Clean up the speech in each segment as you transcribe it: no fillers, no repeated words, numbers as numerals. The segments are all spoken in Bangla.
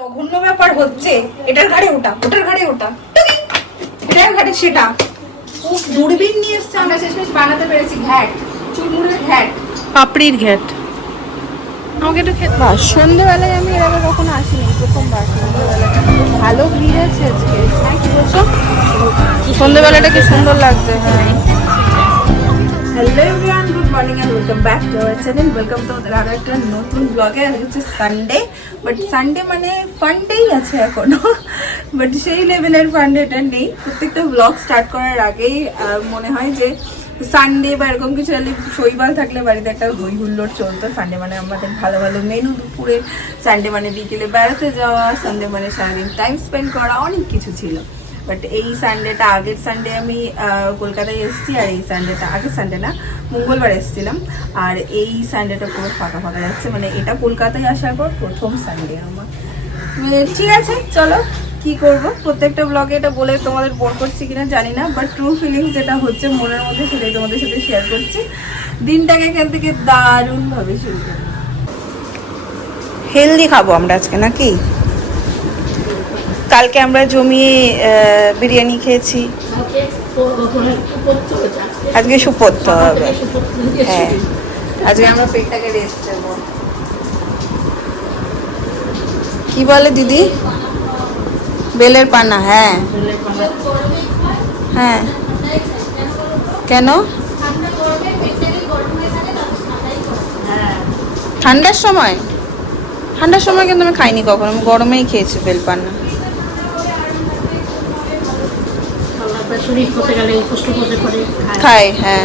জঘন্য ব্যাপার হচ্ছে, এটার ঘাড়ে ওটা, ওটার ঘাড়ে ওটা, এটার ঘাড়ে সেটা। ও দূরবীন নিয়ে এসছে, আমরা শেষমেশ বানাতে পেরেছি ঘ্যাট, চুরমুড়ের ঘ্যাট, পাপড়ির ঘ্যাট। আমাকে একটু খেতে। সন্ধ্যেবেলায় আমি এর আগে কখনো আসিনি, প্রথমবার সন্ধ্যেবেলায়। ভালো ভিড় আছে আজকে, হ্যাঁ কি বলছো? সন্ধ্যেবেলাটা কি সুন্দর লাগছে। হ্যাঁ, hello everyone, good morning and welcome back to our channel. Welcome to আরো একটা নতুন ব্লগে। আজ হচ্ছে সানডে, বাট সানডে মানে ফান্ডেই আছে এখনো, বাট সেই লেভেলের ফান্ডেটা নেই। প্রত্যেকটা ব্লগ স্টার্ট করার আগেই মনে হয় যে সানডে বা এরকম কিছু হলে, শৈবাল থাকলে বাড়িতে একটা হই হুল্লোড় চলতো। সানডে মানে আমাদের ভালো ভালো মেনু দুপুরে, সানডে মানে বিকেলে বেড়াতে যাওয়া, সানডে মানে সারাদিন টাইম স্পেন্ড করা, অনেক কিছু ছিল। বাট এই সানডেটা, আগের সানডে আমি কলকাতায় এসেছি, আর এই সানডেটা, আগের সানডে না মঙ্গলবার এসেছিলাম, আর এই সানডেটা পুরো ফাঁকা ফাঁকা যাচ্ছে। মানে এটা কলকাতায় আসার পর প্রথম সানডে আমার। ঠিক আছে, চলো কি করব, প্রত্যেকটা ব্লগে এটা বলে তোমাদের বোর করছি কিনা জানি না, বাট ট্রু ফিলিংস যেটা হচ্ছে মনের মধ্যে সেটাই তোমাদের সাথে শেয়ার করছি। দিনটাকে এখান থেকে দারুণভাবে শুরু করি। হেলদি খাবো আমরা আজকে নাকি? কালকে আমরা জমিয়ে বিরিয়ানি খেয়েছি, আজকে সুপথ্য হবে। হ্যাঁ, আজকে আমরা পেটটাকে রেস্ট দেবো। কি বলে দিদি? বেলের পানা। হ্যাঁ হ্যাঁ, কেন? ঠান্ডার সময়? ঠান্ডার সময় কিন্তু আমি খাইনি কখনো, আমি গরমেই খেয়েছি বেল পানা। খাই, হ্যাঁ।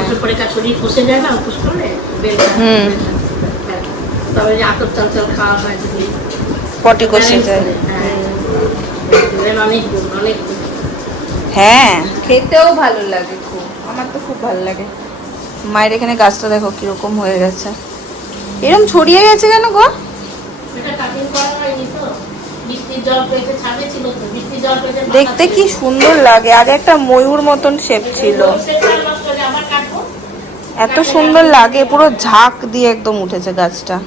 পটি কষে যায়। হ্যাঁ, খেতেও ভালো লাগে খুব, আমার তো খুব ভালো লাগে। মায়ের এখানে গাছটা দেখো কিরকম হয়ে গেছে, এরকম ছড়িয়ে গেছে কেন গো? দেখতে কি সুন্দর লাগে, আগে একটা ময়ূর মতন শেপ ছিল, এত সুন্দর লাগে, পুরো ঝাঁক দিয়ে একদম উঠেছে গাছটা।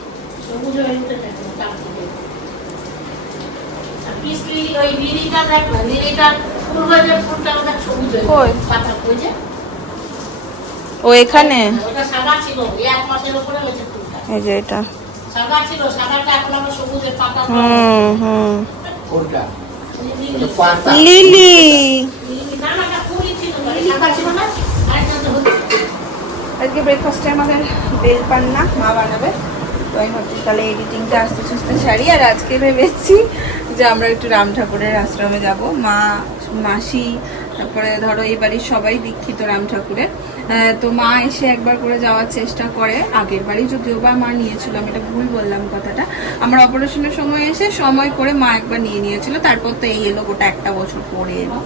ও এখানে, এই যে এটা, লিলি। আজকে ব্রেকফাস্টে আমাদের বেল পান্না মা বানাবে, তো আমি ভাবছি তাহলে এডিটিংটা আস্তে আস্তে সারি। আর আজকে ভেবেছি যে আমরা একটু রাম ঠাকুরের আশ্রমে যাব, মা, মাসি, তারপরে ধরো এই বাড়ির সবাই দীক্ষিত রাম ঠাকুরের। তো মা এসে একবার করে যাওয়ার চেষ্টা করে, আগের বাড়ি যদিও বা মা নিয়েছিল, আমি এটা ভুল বললাম কথাটা, আমার অপারেশনের সময় এসে সময় করে মা একবার নিয়ে নিয়েছিল, তারপর তো এই এলো, গোটা একটা বছর পরে এলো।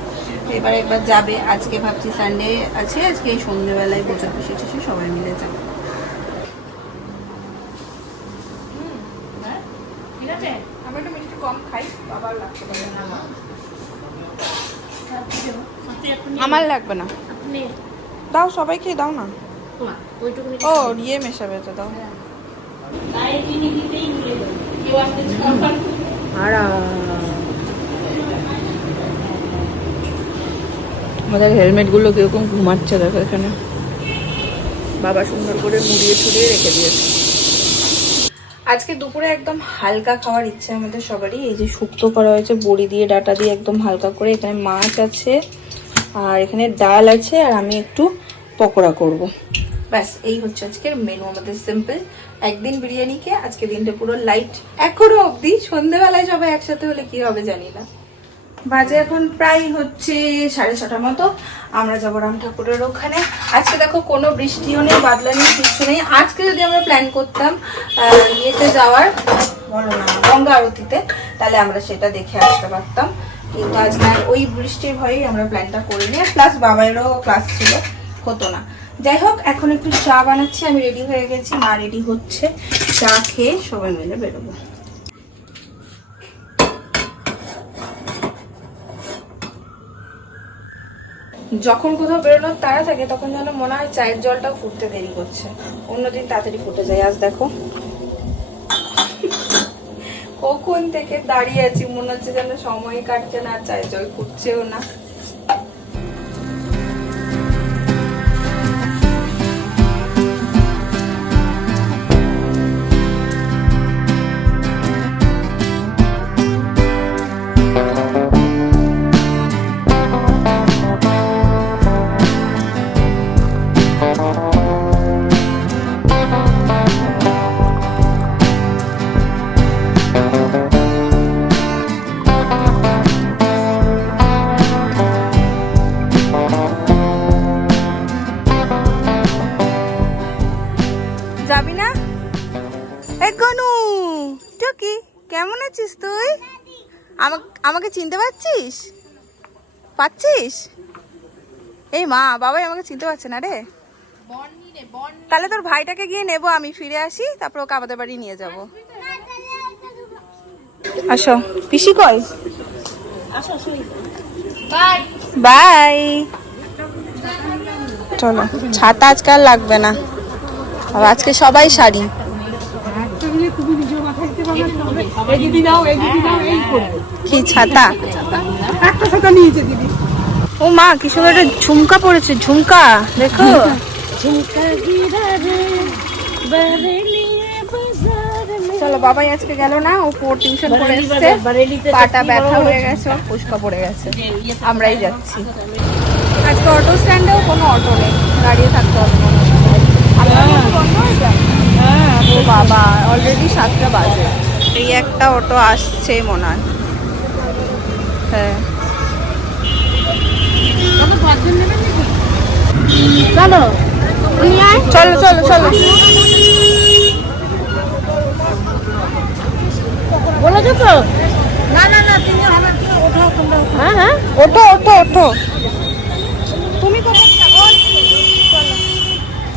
এবার একবার যাবে, আজকে ভাবছি সানডে আছে, আজকে এই সন্ধ্যেবেলায় বোঝা পিছিয়ে টেসে সবাই মিলে যাবো। আমি একটু মিষ্টি কম খাই, বাবার লাগতে পারে না। আমার লাগবে না, দাও সবাইকে দাও না। ও ইয়ে মেশাবে তো, দাও। আমাদের হেলমেট গুলো কিরকম ঘুমাচ্ছে দেখো এখানে, বাবা সুন্দর করে মুড়িয়ে ছুড়িয়ে রেখে দিয়েছে। আজকে দুপুরে একদম হালকা খাওয়ার ইচ্ছে আমাদের সবারই। এই যে শুক্তো করা হয়েছে বড়ি দিয়ে, ডাটা দিয়ে, একদম হালকা করে। এখানে মাছ আছে, আর এখানে ডাল আছে, আর আমি একটু পকোড়া করব। ব্যাস এই হচ্ছে আজকের মেনু আমাদের, সিম্পল। একদিন বিরিয়ানি খেয়ে আজকে দিনটা পুরো লাইট, এখনো অবধি। সন্ধ্যেবেলায় সবাই একসাথে হলে কি হবে জানি না। বাজে এখন প্রায় হচ্ছে 6:30 মতো, আমরা যাবো রাম ঠাকুরের ওখানে। আজকে দেখো কোনো বৃষ্টিও নেই, বাদলা নেই, কিছু নেই। আজকে যদি আমরা প্ল্যান করতাম ইয়েতে যাওয়ার, বলো না, গঙ্গা আরতিতে, তাহলে আমরা সেটা দেখে আসতে পারতাম, কিন্তু আজকে ওই বৃষ্টির ভয়েই আমরা প্ল্যানটা করিনি। আর প্লাস বাবারও ক্লাস ছিল, হতো না। যাই হোক, এখন একটু চা বানাচ্ছি, আমি রেডি হয়ে গেছি, মা রেডি হচ্ছে, চা খেয়ে সবাই মিলে বেরোবো। যখন কোথাও বেরোনোর তাড়া থাকে তখন যেন মনে হয় চায়ের জলটাও ফুটতে দেরি করছে, অন্যদিন তাড়াতাড়ি ফুটে যায়। আজ দেখো কখন থেকে দাঁড়িয়ে আছি, মনে হচ্ছে যেন সময় কাটছে না, চাই জল ফুটছেও না। যাবি না? গনু টুকি, কেমন আছিস তুই? আমাকে চিনতে পারছিস? এই মা বাবাই আমাকে চিনতে পারছে না রে। তাহলে তোর ভাইটাকে গিয়ে নেবো, আমি ফিরে আসি, তারপর ওকে আমাদের বাড়ি নিয়ে যাব। আসো পিসি কই? বাই। চলো, ছাতা আজকাল লাগবে না, আজকে সবাই শাড়ি। কি ছাতা? ও মা, কি সুন্দর একটা ঝুমকা পড়েছে, ঝুমকা দেখো। চলো, বাবাই আজকে গেল না, ও টিউশন করে এসছে, পাটা ব্যথা হয়ে গেছে, ওর ফুসকা পড়ে গেছে, আমরাই যাচ্ছি। আজকে অটো স্ট্যান্ডেও কোনো অটো নেই, দাঁড়িয়ে থাকতে হবে মনে হচ্ছে। ও বাবা, অলরেডি 7টা বাজে। এই একটা অটো আসছে মনে হয়। হ্যাঁ চলো চলো চলো চলো। বলেছো তো? না না না, তুমি ওঠো। হ্যাঁ হ্যাঁ, ওঠো ওঠো ওঠো। তুমি কোথায় যাবো? চলো,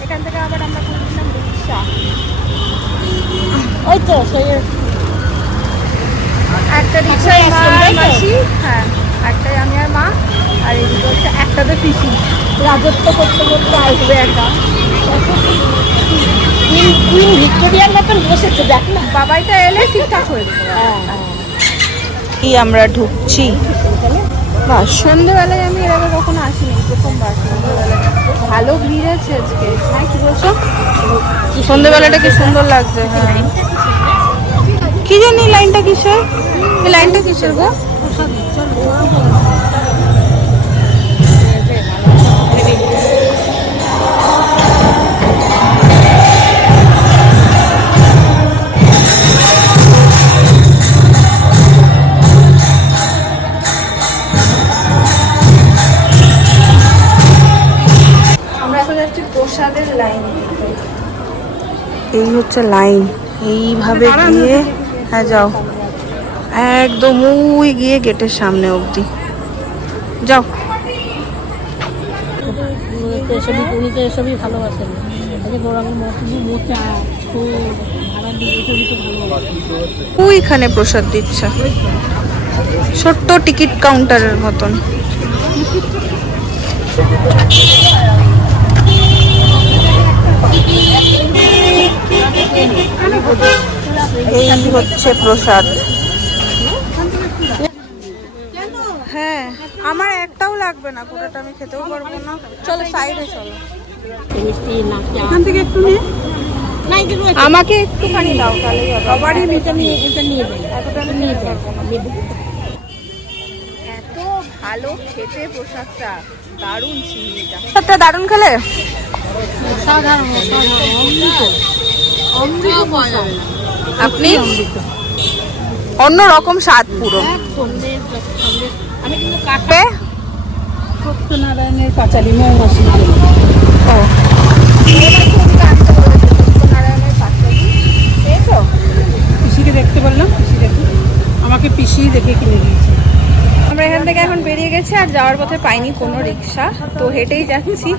এখান থেকে আবার আমরা করছিলাম রিক্সা। ওই তো সেই একটা রিক্সায় মাসি, হ্যাঁ একটাই আমি আর মা, আর এদিকে হচ্ছে একটাতে পিসি। রাজত্ব করতে করতে আসবে একা। ভিক্টোরিয়ার মতন বসেছে, দেখ না, বাবাইটা এলে ঠিকঠাক হয়ে যাবে। কি আমরা ঢুকছি বা সন্ধ্যেবেলায়, আমি এর আগে কখনো আসিনি, প্রথমবার সন্ধ্যেবেলায়। ভালো ভিড় আছে আজকে। হ্যাঁ কি বলছো? সন্ধ্যেবেলাটা কি সুন্দর লাগছে। হ্যাঁ, কি জানি লাইনটা কিসের, এই লাইনটা কিসের গো? আমরা এখন যাচ্ছি প্রসাদের লাইন। এই হচ্ছে লাইন, এইভাবে গিয়ে, হ্যাঁ যাও, একদম ওই গিয়ে গেটের সামনে অবধি যাও। ওইখানে প্রসাদ দিচ্ছে, ছোট্ট টিকিট কাউন্টারের মতন। এই হচ্ছে প্রসাদ। হ্যাঁ, আমার একটাও লাগবে না, পুরোটা আমি খেতেও পারবো না। চলো সাইডে চলো, এখান থেকে একটু নিয়ে আমাকে একটুখানি দাও, তাহলেই হবে। এত ভালো খেতে প্রসাদটা, দারুণ চিংড়িটা, প্রসাদটা দারুণ খেলে। আপনি অন্য রকম স্বাদ পুরো। সত্যনারায়ণের পাঁচালি মৌমাছি। ও সত্যনারায়ণের পাঁচালি পেয়েছো? পিসিকে দেখতে বললাম, পিসি দেখি, আমাকে পিসি দেখে কিনে দিয়েছে। আমরা এখান থেকে এখন বেরিয়ে গেছি, আর যাওয়ার পথে পাইনি কোনো রিক্সা, তো হেঁটেই যাচ্ছি।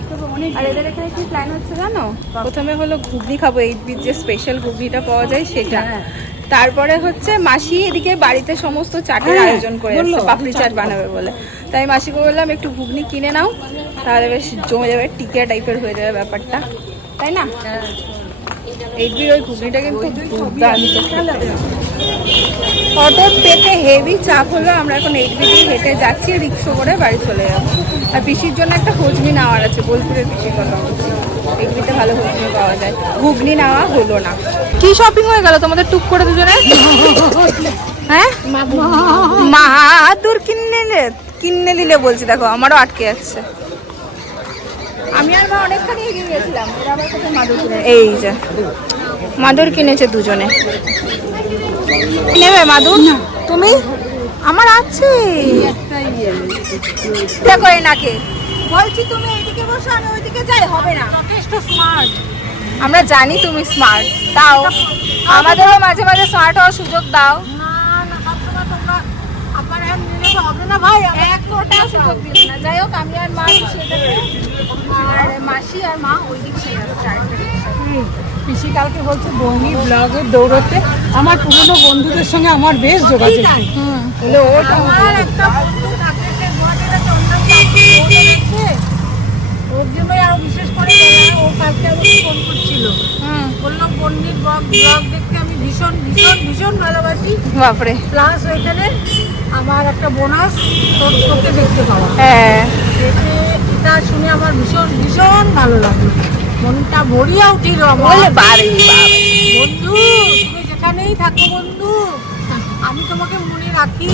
আর এদের এখানে কি প্ল্যান হচ্ছে জানো? প্রথমে হলো ঘুগনি খাবো, এই যে স্পেশাল ঘুগনিটা পাওয়া যায় সেটা। তারপরে হচ্ছে মাসি এদিকে বাড়িতে সমস্ত চাটের আয়োজন করে এসেছে, পাপড়ি চাট বানাবে বলে। তাই মাসিকে বললাম একটু ঘুগনি কিনে নাও, তাহলে বেশ জমে যাবে, টিকিয়া টাইপের হয়ে যাবে ব্যাপারটা, তাই না? এইটবির ওই ঘুগনিটা কিন্তু দুর্দান্ত। অটোর পেটে হেভি চাপ হলো, আমরা এখন 8B দিয়ে হেঁটে যাচ্ছি, রিক্সা করে বাড়ি চলে যাবো। আর পিসির জন্য একটা হজমি নেওয়ার আছে, বোলপুরের পিসির কথা বলছি। 8Bতে ভালো হজমি পাওয়া যায়, ঘুগনি নেওয়া হলো না। কি শপিং হয়ে গেল তোমাদের টুক করে দুজনে? হ্যাঁ মাদুর কিনে নিলে বলছি, দেখো আমারও আটকে যাচ্ছে। আমি আর মা অনেকখানি এগিয়ে গেছিলাম, এরা আবার কোথায় মাদুর কিনে, এই যে মাদুর কিনেছে দুজনে। নেবে মাদুর? তুমি? আমার আছে, দেখো এই নাকে বলছি তুমি এইদিকে বসো, আমি ওইদিকে যাই, হবে না। স্মার্ট, আমরা জানি তুমি স্মার্ট, তাও আমাদেরও মাঝে মাঝে স্মার্ট হওয়ার সুযোগ দাও। যাই হোক, আমি আর মা আর মাসি আর মা ওই দিক থেকে পিসি কালকে বলছে বৌনি ব্লগে দৌড়তে, আমার পুরনো বন্ধুদের সঙ্গে আমার বেশ যোগাযোগ। ওর জন্যই আরো বিশেষ করে ও কালকে আমাকে ফোন করছিল, বললাম বন্ডির ব্লগ দেখতে আমি ভীষণ ভীষণ ভীষণ ভালোবাসি। বাপরে, প্লাস ওইখানে আমার একটা বোনাস তোকে দেখতে পাওয়া। হ্যাঁ, এটা শুনে আমার ভীষণ ভীষণ ভালো লাগলো, মনটা ভরিয়া উঠিল। বন্ধু তুমি যেখানেই থাকো বন্ধু, আমি তোমাকে মনে রাখি,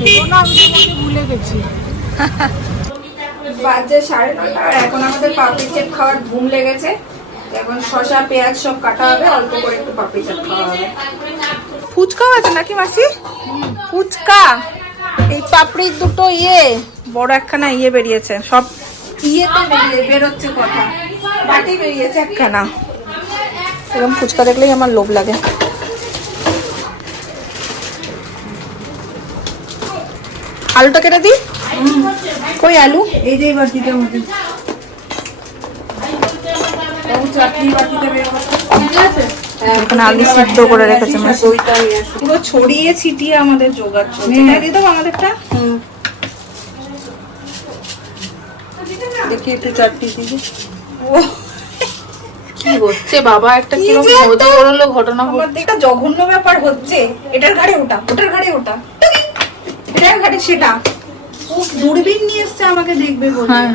ভেবো না আমি তোমাকে ভুলে গেছি। বাজে 9:30 আর এখন আমাদের পাপড়ি চাট খাওয়ার ঘুম লেগেছে। এখন শসা পেঁয়াজ সব কাটা হবে, অল্প করে একটু পাপড়ি চাট খাওয়া হবে। ফুচকাও আছে নাকি মাসি? ফুচকা, এই পাপড়ির দুটো বড় একখানা বেরিয়েছে, সব বেরোচ্ছে কথা, বাটি বেরিয়েছে একখানা। এরকম ফুচকা দেখলেই আমার লোভ লাগে। আলুটা কেটে দিই, কই আলু? এই যে বাটিটার মধ্যে এখানে আলু সিদ্ধ করে রেখেছে, পুরো ছড়িয়ে ছিটিয়ে আমাদের জোগাড় চলছে। দিয়ে দেবো আমাদেরটা, দেখি একটু চাটনি দিবি। কি হচ্ছে বাবা, একটা কিরকম হতে বড়লো ঘটনা, একটা জঘন্য ব্যাপার হচ্ছে। এটার ঘাড়ে ওটা, ওটার ঘাড়ে ওটা, এটার ঘাড়ে সেটা। ও দূরবীন নিয়ে এসছে আমাকে দেখবে বলে। হ্যাঁ,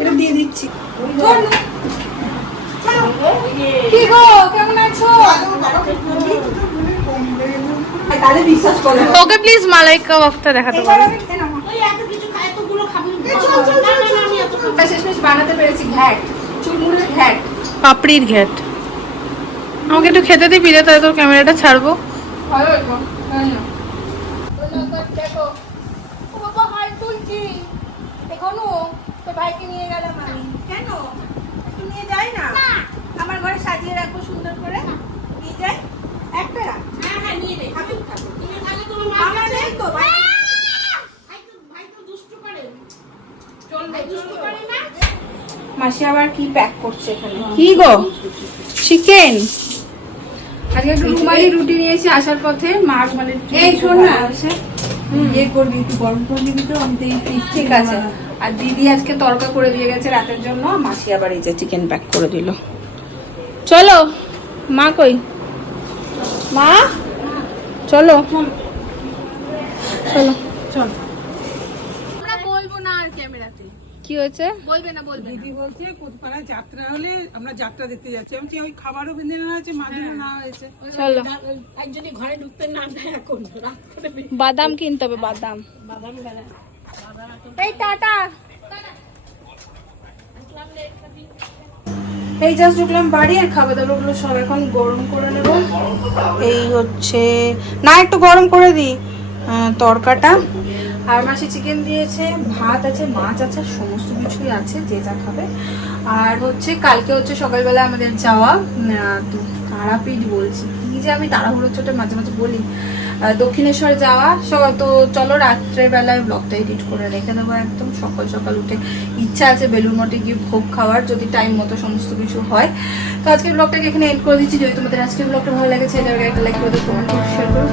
এটা দিয়ে দিচ্ছি। কি গো, কেমন আছো? তাহলে বিশ্বাস করো। ওকে প্লিজ মালাইকা ওয়াক্তা দেখাতে পারো। শেষমেশ বানাতে পেরেছি ঘ্যাট, চুরমুড়ের ঘ্যাট, পাপড়ির ঘ্যাট। আমাকে একটু খেতে দিবি রে, তাহলে তোর ক্যামেরাটা ছাড়বো। দেখো ও বাবা, হাই তুলছি এখনো, তো ভাইকে নিয়ে গেলাম আমি। কেন একটু নিয়ে যাই না? আমার ঘরে সাজিয়ে রাখবো সুন্দর করে, নিয়ে যাই একটা রাখ। হ্যাঁ হ্যাঁ, নিয়ে নে, আমি খাবো। তুমি তাহলে তোমার মা নেই তো, ভাই তো দুষ্টু করে, চল ভাই দুষ্টু করে না। মাসি আবার কি প্যাক করছে এখানে? কি গো, চিকেন। আজকে একটু রুমালি রুটি নিয়েছি আসার পথে, মা রুমালি। এই শোন না, করবি একটু গরম করে দিবি তো, আমি ঠিক আছে। আর দিদি আজকে তরকা করে দিয়ে গেছে রাতের জন্য, মাসি আবার এই যে চিকেন প্যাক করে দিল। চলো, মা কই? মা চলো চলো চল। আমরা বলবো না আর ক্যামেরাতে। কি হয়েছে? বলবে না, বলবে। দিদি বলছে কোটপাড়ায় যাত্রা হলে আমরা যাত্রা দেখতে যাচ্ছি। আমি ওই খাবারও বেঁধে নেওয়া আছে, মাদুরও নেওয়া হয়েছে। চলো, একজনই ঘরে ঢুকতে না দেয় এখন, রাত করে বাদাম কিনতে হবে, বাদাম। এই টাটা। এই জাস্ট ঢুকলাম বাড়ি, আর খাবার দাবার গুলো সব এখন গরম করে নেব। এই হচ্ছে না, একটু গরম করে দিই তরকাটা। আর মাসি চিকেন দিয়েছে, ভাত আছে, মাছ আছে, সমস্ত কিছুই আছে, যে যা খাবে। আর হচ্ছে কালকে হচ্ছে সকালবেলা আমাদের যাওয়া তারাপীঠ, বলছি কি যে আমি তাড়াহুড়োর চোটে মাঝে মাঝে বলি, দক্ষিণেশ্বর যাওয়া। তো চলো রাত্রেবেলায় ব্লগটা এডিট করে রেখে দেবো, একদম সকাল সকাল উঠে। ইচ্ছা আছে বেলুর মঠে গিয়ে ভোগ খাওয়ার, যদি টাইম মতো সমস্ত কিছু হয়। তো আজকের ব্লগটাকে এখানে এড করে দিচ্ছি। যদি তোমাদের আজকের ব্লগটা ভালো লাগে, সেই জায়গায় একটা লাইক করে দেবো, কমেন্ট করে শেয়ার করো।